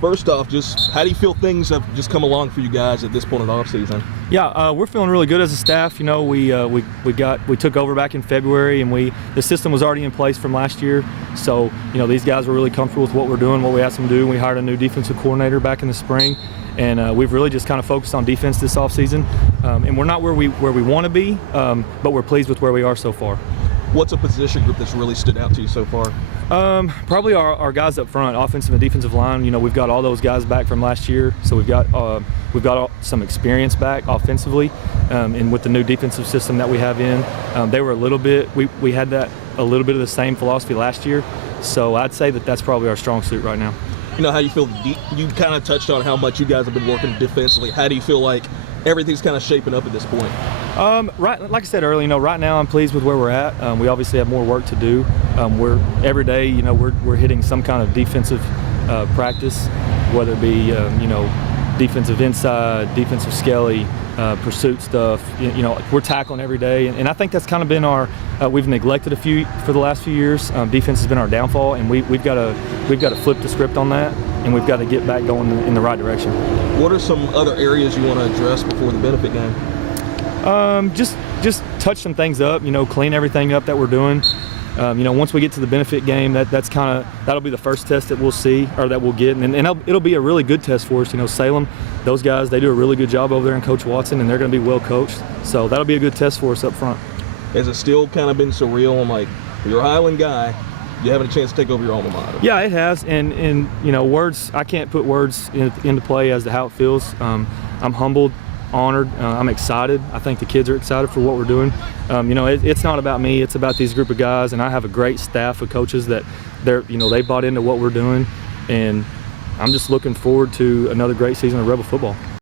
first off, just how do you feel things have just come along for you guys at this point of the offseason? Yeah, we're feeling really good as a staff. You know, we took over back in February, and the system was already in place from last year. So, you know, these guys were really comfortable with what we're doing, what we asked them to do. We hired a new defensive coordinator back in the spring, and we've really just kind of focused on defense this offseason. And we're not where we want to be, but we're pleased with where we are so far. What's a position group that's really stood out to you so far? Probably our guys up front, offensive and defensive line. You know, we've got all those guys back from last year, so we've got some experience back offensively, and with the new defensive system that we have in, they were we had a little bit of the same philosophy last year, so I'd say that's probably our strong suit right now. You know, how you feel, you kind of touched on how much you guys have been working defensively. How do you feel like everything's kind of shaping up at this point? Right, like I said earlier, you know, right now I'm pleased with where we're at. We obviously have more work to do. Every day, you know, we're hitting some kind of defensive practice, whether it be, you know, defensive inside, defensive skelly, pursuit stuff. You know, we're tackling every day, and I think that's kind of been we've neglected a few for the last few years. Defense has been our downfall, and we've got to flip the script on that, and we've got to get back going in the right direction. What are some other areas you want to address before the benefit game? Just touch some things up, you know, clean everything up that we're doing. You know, once we get to the benefit game, that'll be the first test that we'll see, or that we'll get, and it'll be a really good test for us. You know, Salem, those guys, they do a really good job over there, and Coach Watson, and they're going to be well coached. So that'll be a good test for us up front. Has it still kind of been surreal? I'm like, you're a Highland guy, you having a chance to take over your alma mater? Yeah, it has, and you know, I can't put words into play as to how it feels. I'm humbled, honored, I'm excited. I think the kids are excited for what we're doing. You know, it's not about me, it's about these group of guys, and I have a great staff of coaches that they bought into what we're doing, and I'm just looking forward to another great season of Rebel football.